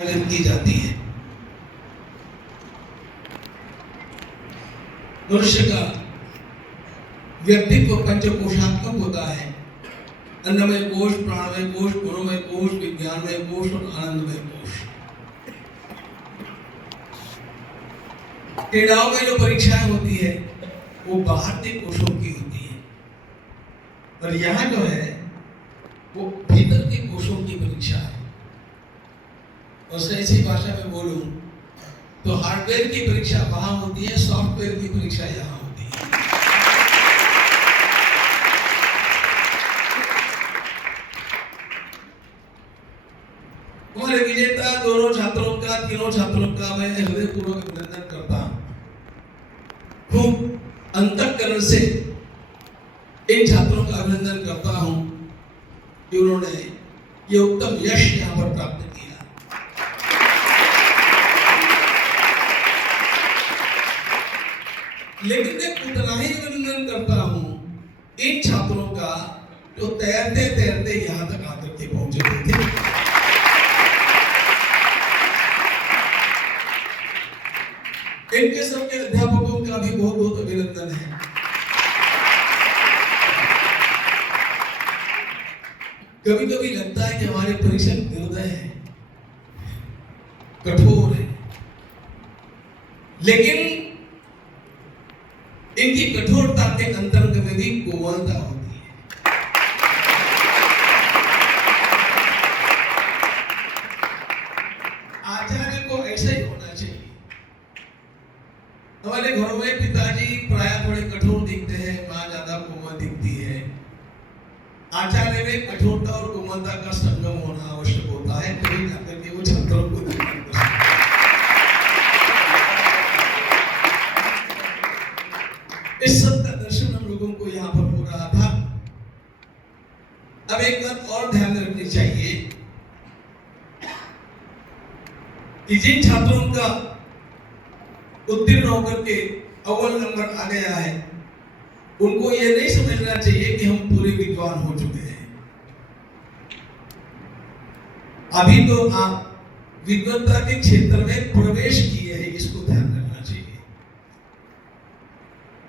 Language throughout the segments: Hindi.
की जाती है। मनुष्य का व्यक्तित्व पंचकोशात्मक होता है। अन्नमय कोश, प्राणमय कोश, गुणमय कोश, विज्ञानमय कोश और आनंदमय कोश। क्रीड़ाओं में जो परीक्षाएं होती है वो बाहर के कोशों की होती है, और यहाँ जो है वो भीतर के कोशों की परीक्षा है। और ऐसी भाषा में बोलूं तो हार्डवेयर की परीक्षा वहां होती है, सॉफ्टवेयर की परीक्षा यहाँ होती है। हमारे विजेता दोनों छात्रों का, तीनों छात्रों का मैं हृदयपूर्वक अभिनंदन करता हूं। खूब अंतःकरण से इन छात्रों का अभिनंदन करता हूं कि उन्होंने ये उत्तम यश यहाँ पर प्राप्त किया। लेकिन मैं उतना ही अभिनंदन करता हूं इन छात्रों का जो तैरते तैरते यहां तक आकर के पहुंचे थे। इनके सबके अध्यापकों का भी बहुत बहुत अभिनंदन है। कभी कभी लगता है कि हमारे परीक्षक निर्दय हैं, कठोर हैं, लेकिन इनकी कठोरता के अंतर्गत में भी कोमलता होती है। आचार्य को ऐसा ही होना चाहिए। हमारे घरों में पिताजी प्रायः थोड़े कठोर दिखते हैं, माँ ज्यादा कोमल दिखती है। आचार्य में कठोरता और कोमलता का संगम होना आवश्यक होता है, तभी जाकर के वो छात्रों को इस सब का दर्शन हम लोगों को यहाँ पर हो रहा था। अब एक बात और ध्यान रखनी चाहिए कि जिन छात्रों का उत्तीर्ण होकर के अव्वल नंबर आ गया है, उनको ये नहीं समझना चाहिए कि हम पूरे विद्वान हो चुके हैं। अभी तो आप विद्वत्ता के क्षेत्र में प्रवेश किए हैं, इसको ध्यान रखना चाहिए।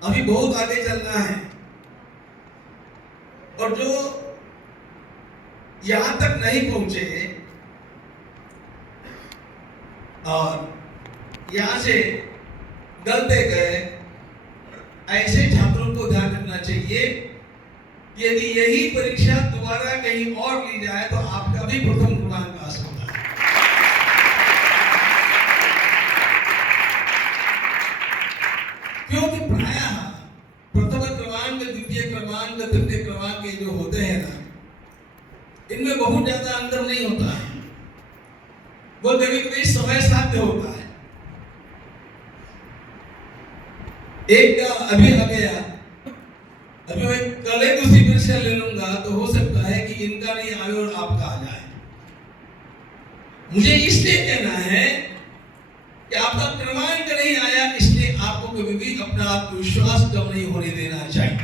अभी बहुत आगे चलना है, और जो यहां तक नहीं पहुंचे और यहां से गलते गए, ऐसे छात्रों को ध्यान रखना चाहिए कि यदि यही परीक्षा दोबारा कहीं और ली जाए तो आपका भी प्रथम क्रमांक आ सकता है। क्योंकि प्रायः प्रथम क्रमांक, द्वितीय क्रमांक, तृतीय क्रमांक ये जो होते हैं ना, इनमें बहुत ज्यादा अंतर नहीं होता है। वो कभी कभी समय साध्य होता है। एक का अभी आ गया, अभी मैं कल एक दूसरी परीक्षा ले लूंगा तो हो सकता है कि इनका नहीं आए और आपका आ जाए। मुझे इसलिए कहना है कि आपका क्रमांक नहीं आया, इसलिए आपको कभी भी अपना आत्मविश्वास कम नहीं होने देना चाहिए।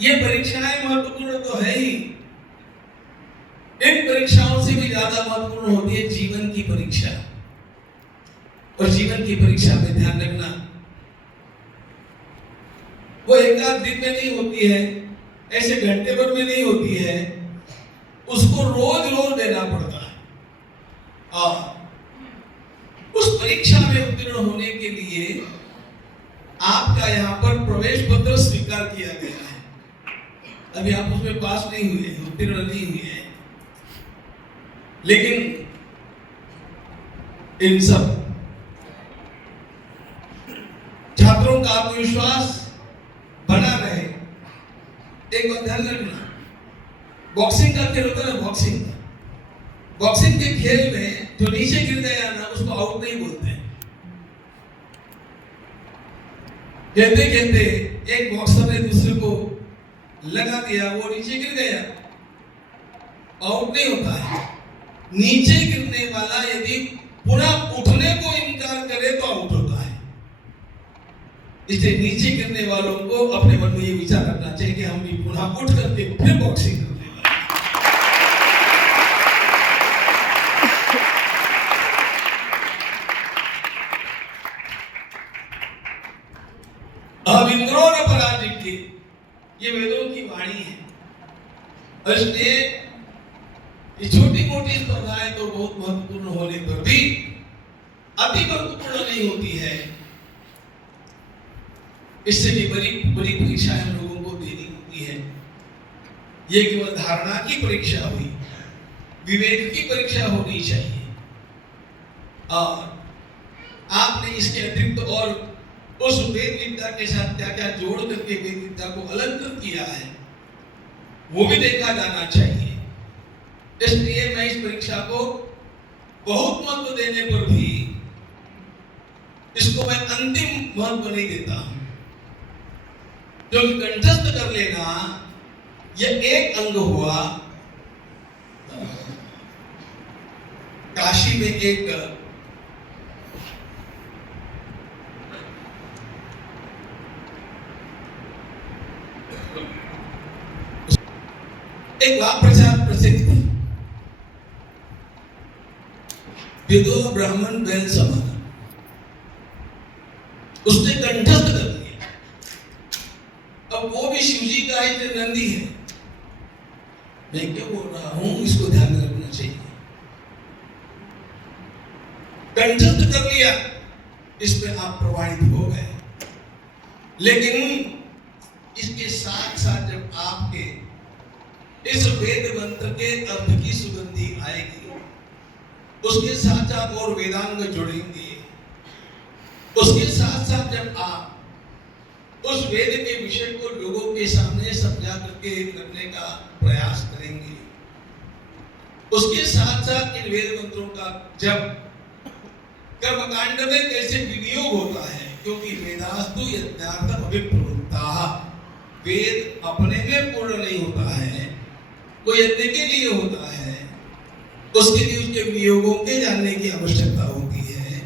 ये परीक्षाएं महत्वपूर्ण तो है ही, इन परीक्षाओं से भी ज्यादा महत्वपूर्ण होती है जीवन की परीक्षा। और जीवन की परीक्षा में ध्यान रखना, वो एक आध दिन में नहीं होती है, ऐसे घंटे भर में नहीं होती है, उसको रोज रोज देना पड़ता है। और उस परीक्षा में उत्तीर्ण होने के लिए आपका यहाँ पर प्रवेश पत्र स्वीकार किया गया है। अभी आप उसमें पास नहीं हुए, उत्तीर्ण नहीं हुए हैं, लेकिन इन सब छात्रों का आत्मविश्वास बना रहे। एक बात ध्यान रखना, बॉक्सिंग का खेल होता है ना, बॉक्सिंग के खेल में जो नीचे गिर गया ना, उसको आउट नहीं बोलते। कहते कहते एक बॉक्सर ने दूसरे को लगा दिया, वो नीचे गिर गया, आउट नहीं होता है। नीचे गिरने वाला यदि पुनः उठने को इनकार करे तो आउट होता है। इसलिए नीचे गिरने वालों को अपने मन में ये विचार रखना चाहिए पुनः उठ करके फिर बॉक्सिंग करने लगा। अब इंद्रो न पराजित, ये वेदों की वाणी है। इसलिए ये छोटी मोटी स्पर्धाएं तो बहुत महत्वपूर्ण होने पर भी अति महत्वपूर्ण नहीं होती है। इससे भी बड़ी बड़ी परीक्षाएं हम लोगों को देनी होती है। ये केवल धारणा की परीक्षा हुई, विवेक की परीक्षा होनी चाहिए। और आपने इसके अतिरिक्त और उस वेद विद्या के साथ क्या क्या जोड़ करके वेद विद्या को अलंकृत किया है, वो भी देखा जाना चाहिए। इसलिए मैं इस परीक्षा को बहुत महत्व देने पर भी इसको मैं अंतिम महत्व नहीं देता हूं, क्योंकि कंठस्थ कर लेना यह एक अंग हुआ। काशी में एक वाक प्रचार प्रसिद्ध थी, विदो ब्राह्मण बैल समान। उसने कंठस्थ कर दिया। अब वो भी शिवजी का ही नंदी है। मैं क्यों बोल रहा हूं, इसको ध्यान में रखना चाहिए। कंठस्थ कर लिया, इसमें आप प्रमाणित हो गए। लेकिन इसके साथ साथ जब आपके इस वेद मंत्र के अर्थ की सुगंधी आएगी, उसके साथ साथ और वेदांग जुड़ेंगे, उसके साथ साथ जब आप उस वेद के विषय को लोगों के सामने समझा करके रखने का प्रयास करेंगे, उसके साथ साथ इन वेद मंत्रों का जब कर्मकांड में कैसे विनियोग होता है, क्योंकि वेदास्तु यज्ञार्थम अभिप्रवृत्ताः, वेद अपने में पूर्ण नहीं होता है, वो यज्ञ के लिए होता है। उसके लिए उसके विनियोगों के जानने की आवश्यकता होती है।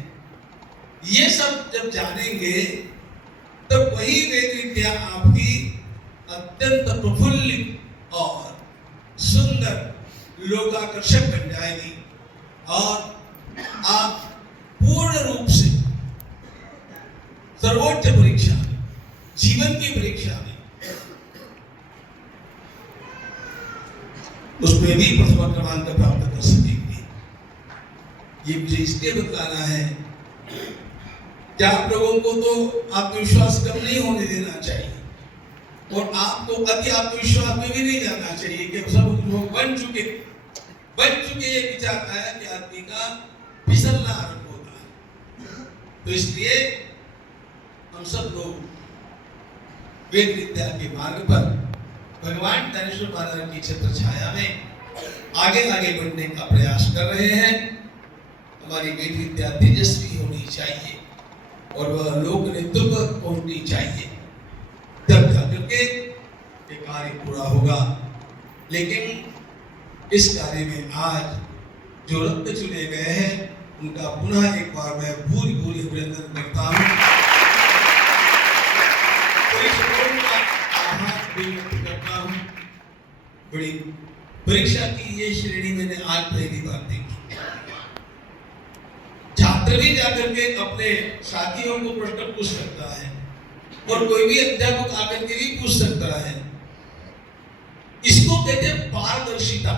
ये सब जब जानेंगे तब वही वेद विद्या आपकी अत्यंत प्रफुल्लित और सुंदर लोकाकर्षक बन जाएगी और आप पूर्ण रूप से सर्वोच्च परीक्षा, जीवन की परीक्षा में उसमें भी प्रथम क्रमांक प्राप्त कर सकेंगे। ये मुझे इसलिए बताना है कि आप लोगों को तो आत्मविश्वास कम नहीं होने देना चाहिए और आपको अति आत्मविश्वास में भी नहीं जाना चाहिए कि सब लोग बन चुके ये विचार आया कि आदमी का फिसलना आरंभ होता है। तो इसलिए हम सब लोग वेद विद्या के मार्ग पर भगवान ज्ञानेश्वर महाराज की छत्र छाया में आगे आगे बढ़ने का प्रयास कर रहे हैं। हमारी वेद विद्या तेजस्वी होनी चाहिए और वह लोक नेतृत्व तक पहुंचनी चाहिए, तब जाकर के ये कार्य पूरा होगा। लेकिन इस कार्य में आज जो रत्न चुने गए हैं उनका पुनः एक बार मैं भूरी भूरी अभिनंदन करता हूँ, व्यक्त करता हूँ। बड़ी परीक्षा की ये श्रेणी मैंने आज पहली बार देखी। छात्र भी जाकर के अपने साथियों को प्रश्न पूछ सकता है और कोई भी अध्यापक आकर के भी पूछ सकता है। इसको कहते हैं पारदर्शिता।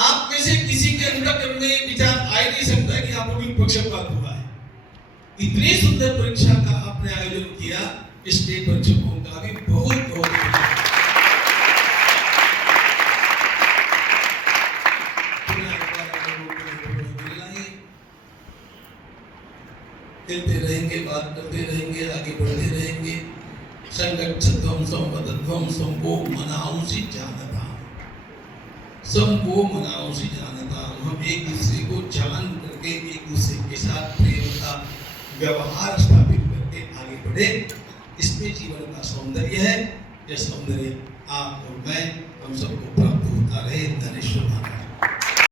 आप में से किसी के अंतःकरण में विचार आ ही नहीं सकता कि आप भी पक्षपात हुआ है। इतनी सुंदर परीक्षा का आपने आयोजन किया, इसलिए बच्चों का भी बहुत बहुत खेलते रहेंगे, बात करते रहेंगे, आगे बढ़ते रहेंगे। संगच्छध्वं संवदध्वं संभो मनांसि जानता, संभो मनांसि जानता। हम एक दूसरे को जान करके एक दूसरे के साथ प्रेम का व्यवहार स्थापित करके आगे बढ़े, इसमें जीवन का सौंदर्य है। यह सौंदर्य आप और मैं हम सबको प्राप्त होता रहे। धन्यवाद।